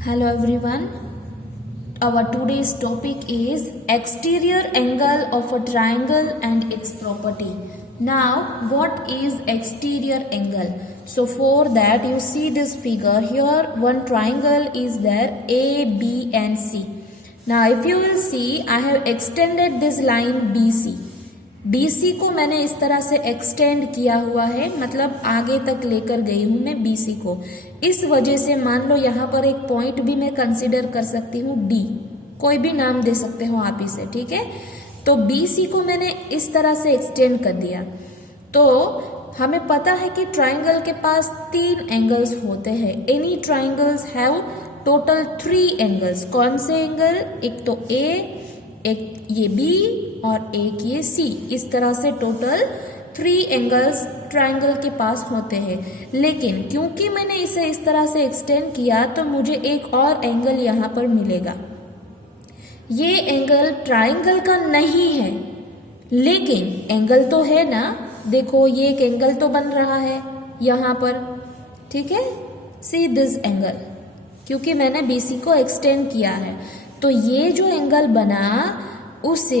Hello everyone. Our today's topic is exterior angle of a triangle and its property. Now, what is exterior angle? So for that you see this figure here, one triangle is there A, B and C. Now if you will see, I have extended this line BC. BC को मैंने इस तरह से extend किया हुआ है, मतलब आगे तक लेकर गई हूं मैं BC को। इस वजह से मान लो यहाँ पर एक पॉइंट भी मैं कंसिडर कर सकती हूँ D, कोई भी नाम दे सकते हो आप इसे, ठीक है। तो BC को मैंने इस तरह से एक्सटेंड कर दिया। तो हमें पता है कि ट्राइंगल के पास 3 एंगल्स होते हैं। Any triangles have total 3 angles. कौन से एंगल? एक तो A, एक ये B और एक ये C। इस तरह से टोटल 3 एंगल्स ट्राइंगल के पास होते हैं। लेकिन क्योंकि मैंने इसे इस तरह से एक्सटेंड किया तो मुझे एक और एंगल यहाँ पर मिलेगा। ये एंगल ट्राइंगल का नहीं है, लेकिन एंगल तो है ना। देखो ये एक एंगल तो बन रहा है यहाँ पर, ठीक है। सी दिस एंगल, क्योंकि मैंने BC को एक्सटेंड किया है तो ये जो एंगल बना उसे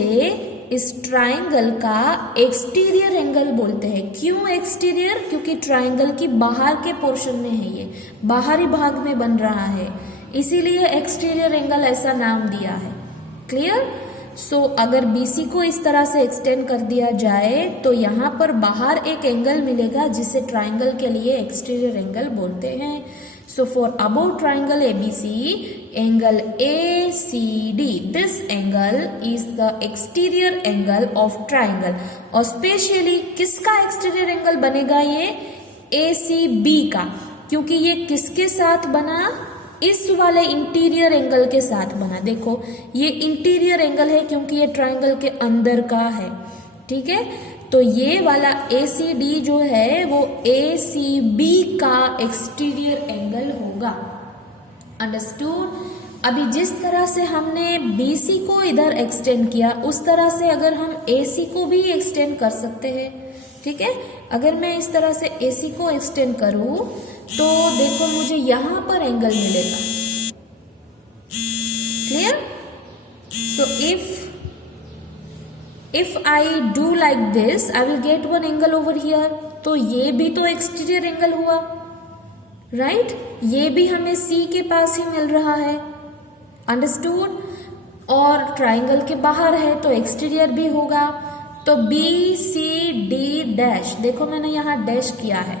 इस ट्राइंगल का एक्सटीरियर एंगल बोलते हैं। क्यों एक्सटीरियर? क्योंकि ट्राइंगल की बाहर के पोर्शन में है, ये बाहरी भाग में बन रहा है, इसीलिए एक्सटीरियर एंगल ऐसा नाम दिया है। क्लियर? सो अगर BC को इस तरह से एक्सटेंड कर दिया जाए तो यहाँ पर बाहर एक एंगल मिलेगा जिसे ट्राइंगल के लिए एक्सटीरियर एंगल बोलते हैं। So for above triangle ABC, angle ACD, this angle is the exterior angle of triangle। और स्पेशली किसका एक्सटीरियर एंगल बनेगा? ये ACB का, क्योंकि ये किसके साथ बना? इस वाले इंटीरियर एंगल के साथ बना। देखो ये इंटीरियर एंगल है क्योंकि ये ट्राइंगल के अंदर का है, ठीक है। तो ये वाला ACD जो है वो ACB का एक्सटीरियर एंगल होगा। अंडरस्टूड? अभी जिस तरह से हमने BC को इधर एक्सटेंड किया उस तरह से अगर हम AC को भी एक्सटेंड कर सकते हैं, ठीक है। अगर मैं इस तरह से AC को एक्सटेंड करूं तो देखो मुझे यहां पर एंगल मिलेगा। Clear? So if I do like this, I will get one angle over here। तो ये भी तो एक्सटीरियर एंगल हुआ, राइट? ये भी हमें C के पास ही मिल रहा है। अंडरस्टूड? और ट्राइंगल के बाहर है तो एक्सटीरियर भी होगा। तो BCD डैश, देखो मैंने यहाँ डैश किया है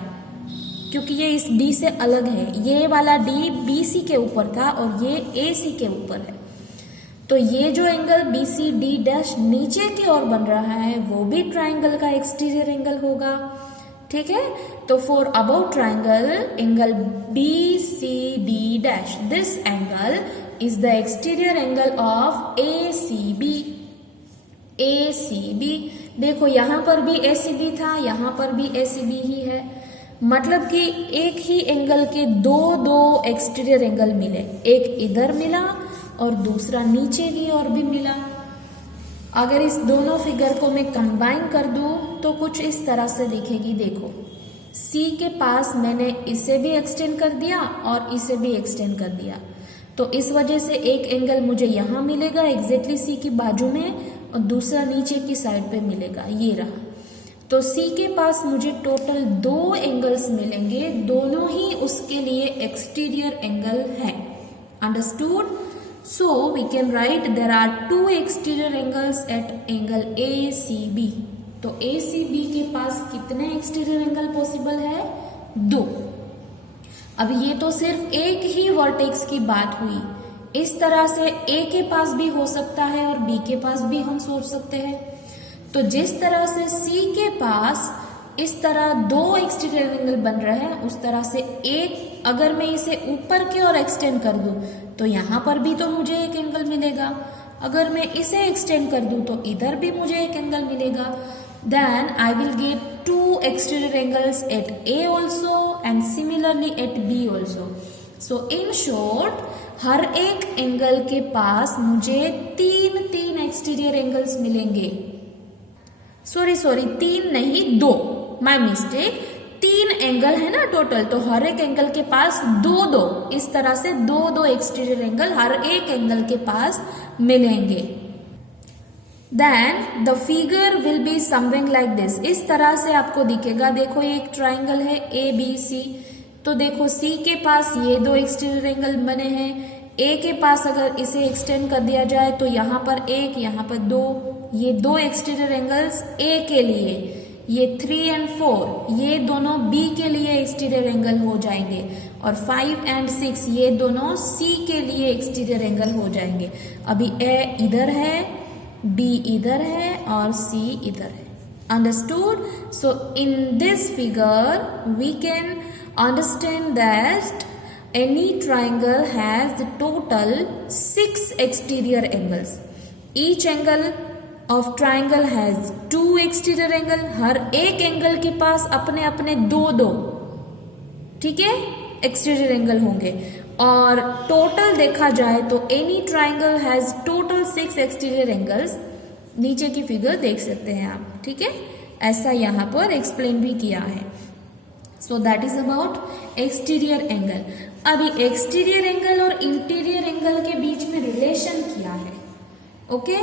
क्योंकि ये इस B से अलग है। ये वाला D BC के ऊपर था और ये AC के ऊपर है। तो ये जो एंगल BCD डैश नीचे की ओर बन रहा है वो भी ट्राइंगल का एक्सटीरियर एंगल होगा, ठीक है। तो for about triangle angle BCD dash, this angle is the exterior angle of ACB। देखो यहाँ पर भी ACB था, यहाँ पर भी ACB ही है, मतलब कि एक ही एंगल के दो एक्सटीरियर एंगल मिले। एक इधर मिला और दूसरा नीचे की ओर भी मिला। अगर इस दोनों फिगर को मैं कंबाइन कर दूं तो कुछ इस तरह से दिखेगी। देखो C के पास मैंने इसे भी एक्सटेंड कर दिया और इसे भी एक्सटेंड कर दिया, तो इस वजह से एक एंगल मुझे यहाँ मिलेगा एग्जैक्टली C की बाजू में और दूसरा नीचे की साइड पे मिलेगा, ये रहा। तो C के पास मुझे टोटल 2 एंगल्स मिलेंगे, दोनों ही उसके लिए एक्सटीरियर एंगल है। Understood? So we can write there are 2 exterior angles at angle ACB। तो ACB के पास कितने एक्सटीरियर एंगल पॉसिबल है? 2। अब ये तो सिर्फ एक ही वर्टेक्स की बात हुई। इस तरह से A के पास भी हो सकता है और B के पास भी हम सोच सकते हैं। तो जिस तरह से C के पास इस तरह 2 एक्सटीरियर एंगल बन रहे हैं, उस तरह से एक अगर मैं इसे ऊपर की ओर एक्सटेंड कर दूं तो यहाँ पर भी तो मुझे एक एंगल मिलेगा। अगर मैं इसे एक्सटेंड कर दूं तो इधर भी मुझे एक एंगल मिलेगा। Then I will get 2 exterior angles at A also and similarly at B also. So in short हर एक एंगल के पास मुझे 3 एक्सटीरियर एंगल्स मिलेंगे। सॉरी 3 नहीं 2, माय मिस्टेक। 3 एंगल है ना टोटल, तो हर एक एंगल के पास दो दो, इस तरह से दो दो एक्सटीरियर एंगल हर एक एंगल के पास मिलेंगे। Then the figure will be something like this, इस तरह से आपको दिखेगा। देखो ये एक ट्राइंगल है ABC, तो देखो C के पास ये दो एक्सटीरियर एंगल बने हैं, A के पास अगर इसे एक्सटेंड कर दिया जाए तो यहाँ पर एक, यहाँ पर दो, ये दो एक्सटीरियर एंगल्स A के लिए, ये 3 और 4 ये दोनों B के लिए एक्सटीरियर एंगल हो जाएंगे, और 5 और 6 ये दोनों C के लिए एक्सटीरियर एंगल हो जाएंगे। अभी A इधर है, B इधर है और C इधर है। Understood? So in this figure we can understand that any triangle has total 6 exterior angles. Each angle of triangle has 2 exterior angle. हर एक एंगल के पास अपने अपने दो दो, ठीक है, एक्सटीरियर एंगल होंगे। और टोटल देखा जाए तो any triangle has total 6 exterior angles. नीचे की फिगर देख सकते हैं आप, ठीक है, ऐसा यहाँ पर एक्सप्लेन भी किया है। So that is about exterior angle. अभी एक्सटीरियर एंगल और इंटीरियर एंगल के बीच में रिलेशन किया है, okay,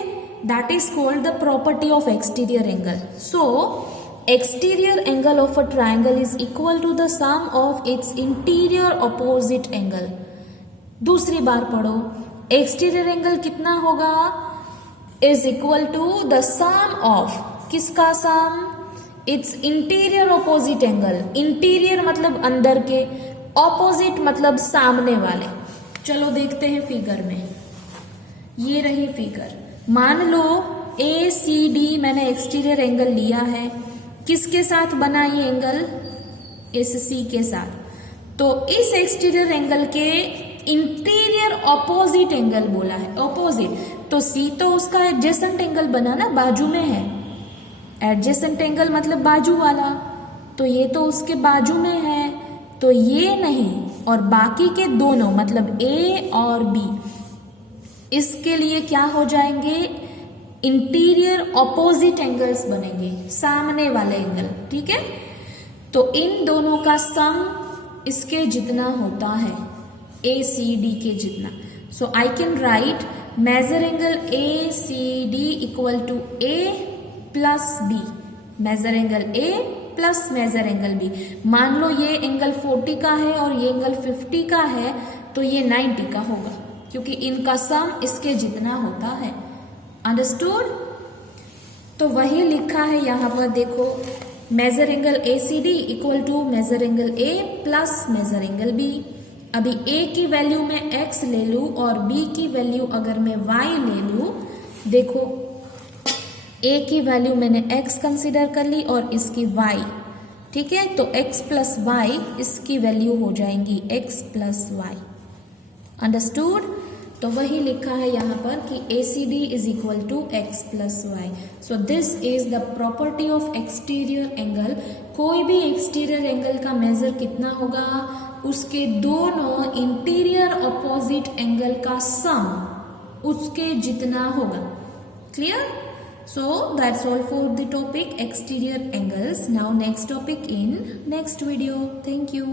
that is called the property of exterior angle. So exterior angle of a triangle is equal to the sum of its interior opposite angle। दूसरी बार पढ़ो, exterior angle कितना होगा, is equal to the sum of, किसका sum, its interior opposite angle. Interior मतलब अंदर के, opposite मतलब सामने वाले। चलो देखते हैं फिगर में, ये रही फिगर। मान लो ACD मैंने एक्सटीरियर एंगल लिया है, किसके साथ बना ये एंगल, इस C के साथ। तो इस एक्सटीरियर एंगल के इंटीरियर ऑपोजिट एंगल बोला है, ऑपोजिट, तो C तो उसका एडजेसेंट एंगल बना ना, बाजू में है, एडजेसेंट एंगल मतलब बाजू वाला, तो ये तो उसके बाजू में है, तो ये नहीं, और बाकी के दोनों मतलब A और B इसके लिए क्या हो जाएंगे, इंटीरियर ऑपोजिट एंगल्स बनेंगे, सामने वाले एंगल, ठीक है। तो इन दोनों का सम इसके जितना होता है, ACD के जितना। So I can write measure angle ACD equal to A plus B, measure angle A plus major angle B। मान लो ये एंगल 40 का है और ये एंगल 50 का है, तो ये 90 का होगा, क्योंकि इनका सम इसके जितना होता है। अंडरस्टूड? तो वही लिखा है यहाँ पर, देखो, major angle ACD equal to major angle A plus major angle B। अभी A की वैल्यू मैं X ले लूं और B की वैल्यू अगर मैं Y ले लूं, देखो A की वैल्यू मैंने X कंसिडर कर ली और इसकी Y, ठीक है, तो X प्लस Y इसकी वैल्यू हो जाएंगी X प्लस Y। अंडरस्टूड? तो वही लिखा है यहाँ पर कि ACD is equal to X plus Y. So this is the property of exterior angle. कोई भी एक्सटीरियर एंगल का मेजर कितना होगा, उसके दोनों इंटीरियर ऑपोजिट एंगल का सम उसके जितना होगा। Clear? So that's all for the topic exterior angles. Now next topic in next video. Thank you.